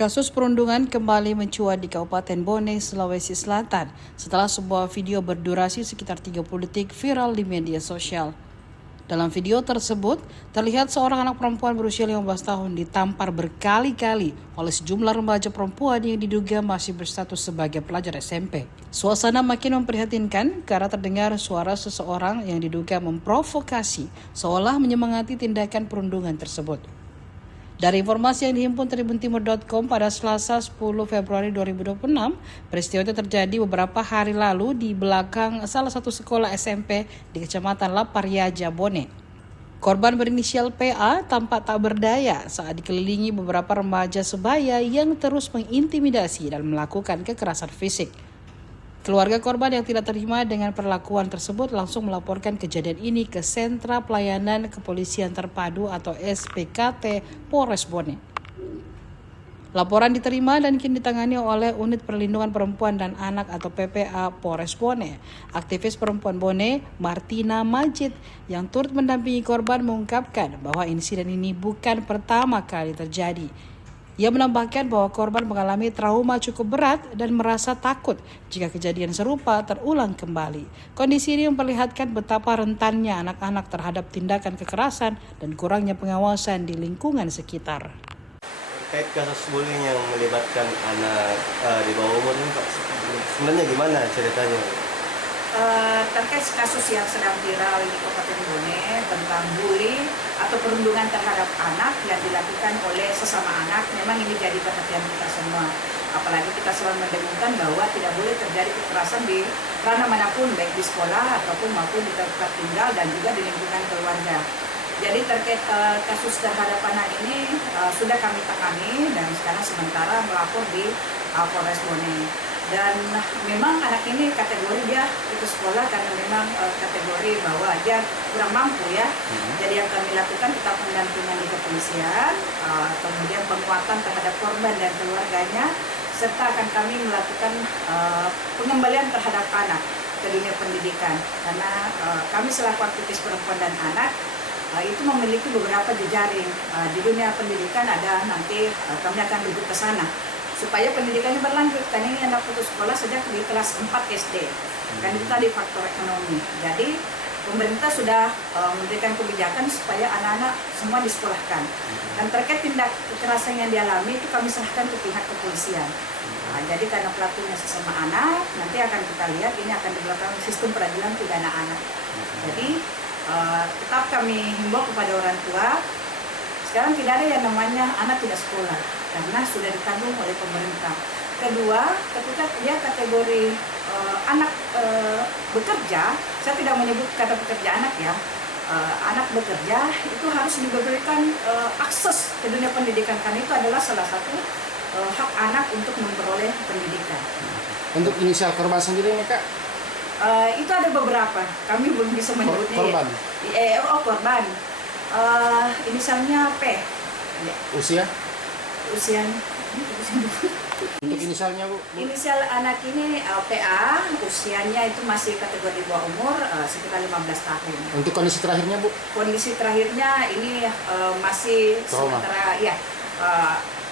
Kasus perundungan kembali mencuat di Kabupaten Bone, Sulawesi Selatan setelah sebuah video berdurasi sekitar 30 detik viral di media sosial. Dalam video tersebut, terlihat seorang anak perempuan berusia 15 tahun ditampar berkali-kali oleh sejumlah remaja perempuan yang diduga masih berstatus sebagai pelajar SMP. Suasana makin memprihatinkan karena terdengar suara seseorang yang diduga memprovokasi seolah menyemangati tindakan perundungan tersebut. Dari informasi yang dihimpun tribuntimur.com pada Selasa 10 Februari 2026, peristiwa itu terjadi beberapa hari lalu di belakang salah satu sekolah SMP di Kecamatan Lapariaja, Bone. Korban berinisial PA tampak tak berdaya saat dikelilingi beberapa remaja sebaya yang terus mengintimidasi dan melakukan kekerasan fisik. Keluarga korban yang tidak terima dengan perlakuan tersebut langsung melaporkan kejadian ini ke Sentra Pelayanan Kepolisian Terpadu atau SPKT Polres Bone. Laporan diterima dan kini ditangani oleh Unit Perlindungan Perempuan dan Anak atau PPA Polres Bone. Aktivis perempuan Bone, Martina Majid, yang turut mendampingi korban mengungkapkan bahwa insiden ini bukan pertama kali terjadi. Ia menambahkan bahwa korban mengalami trauma cukup berat dan merasa takut jika kejadian serupa terulang kembali. Kondisi ini memperlihatkan betapa rentannya anak-anak terhadap tindakan kekerasan dan kurangnya pengawasan di lingkungan sekitar. Terkait kasus bullying yang melibatkan anak di bawah umur ini, Pak, sebenarnya gimana ceritanya? Terkait kasus yang sedang viral di Kabupaten Bone tentang bully atau perundungan terhadap anak yang dilakukan oleh sesama anak, memang ini jadi perhatian kita semua. Apalagi kita selalu mendengungkan bahwa tidak boleh terjadi kekerasan di ranah manapun, baik di sekolah ataupun maupun di tempat tinggal dan juga di lingkungan keluarga. Jadi terkait kasus terhadap anak ini sudah kami tangani dan sekarang sementara melapor di Polres Bone. Dan memang anak ini kategori dia itu sekolah karena memang kategori bahwa dia kurang mampu ya. Jadi yang kami lakukan kita pendampingan di kepolisian, kemudian penguatan terhadap korban dan keluarganya, serta akan kami melakukan pengembalian terhadap anak ke dunia pendidikan. Karena kami selaku aktivis perempuan dan anak itu memiliki beberapa jejaring di dunia pendidikan, ada nanti kami akan rujuk ke sana supaya pendidikannya berlanjut. Kan ini anak putus sekolah sejak di kelas 4 SD. Kan itu tadi faktor ekonomi. Jadi pemerintah sudah memberikan kebijakan supaya anak-anak semua disekolahkan. Dan terkait tindak kekerasan yang dialami itu kami serahkan ke pihak kepolisian. Jadi karena pelakunya sesama anak, nanti akan kita lihat ini akan dilakukan sistem peradilan pidana anak. Jadi tetap kami himbau kepada orang tua, sekarang tidak ada yang namanya anak tidak sekolah karena sudah ditanggung oleh pemerintah. Kedua, ketika dia kategori anak bekerja, saya tidak menyebut kata pekerja anak ya, anak bekerja itu harus diberikan akses ke dunia pendidikan karena itu adalah salah satu hak anak untuk memperoleh pendidikan. Untuk inisial korban sendiri nih Kak? Itu ada beberapa, kami belum bisa menyebutnya. Korban? Korban. Inisialnya P. Usia? Usianya. Untuk inisialnya Bu? Inisial anak ini PA, usianya itu masih kategori bawah umur sekitar 15 tahun. Untuk kondisi terakhirnya Bu? Kondisi terakhirnya ini masih trauma. Sementara ya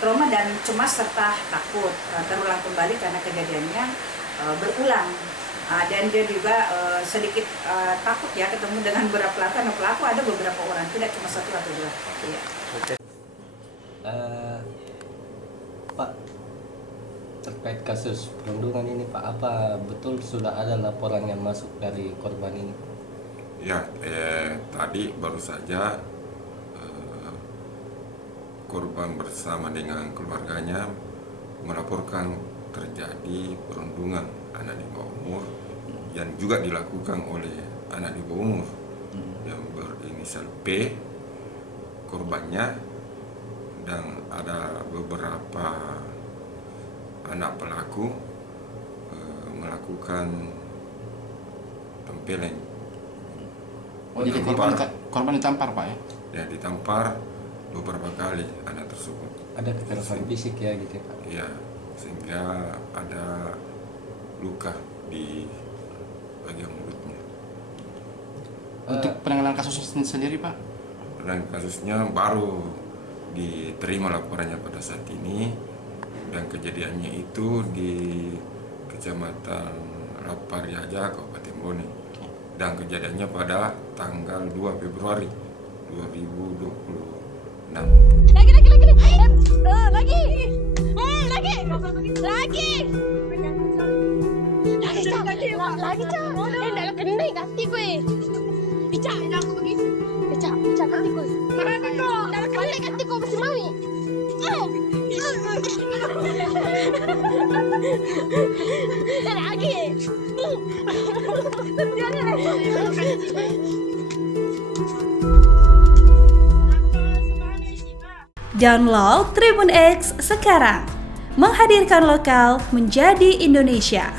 trauma dan cemas serta takut terulang kembali karena kejadiannya berulang. Dan dia juga sedikit takut ya ketemu dengan beberapa pelaku, karena pelaku ada beberapa orang, tidak cuma satu atau dua. Ya. Oke. Pak, terkait kasus perundungan ini Pak, apa betul sudah ada laporan yang masuk dari korban ini? Ya, tadi baru saja korban bersama dengan keluarganya melaporkan terjadi perundungan anak di bawah umur yang juga dilakukan oleh anak di bawah umur yang berinisial P korbannya, dan ada beberapa anak pelaku melakukan tempelan. Jadi korban ditampar Pak ya? Ya, ditampar beberapa kali anak tersebut. Ada kekerasan fisik ya gitu Pak? Ya, sehingga ada luka di bagian mulutnya. Untuk penanganan kasus sendiri Pak? Dan kasusnya baru diterima laporannya pada saat ini, Dan kejadiannya itu di Kecamatan Lapariaja, Kabupaten Bone. Dan kejadiannya pada tanggal 2 Februari 2026. Lagi cak, nak kena ganti gue. Ica, aku pergi. Ica ganti gue. Mana kau? Nak kena ganti gue masih mau. Lagi. Download Tribun X sekarang, menghadirkan lokal menjadi Indonesia.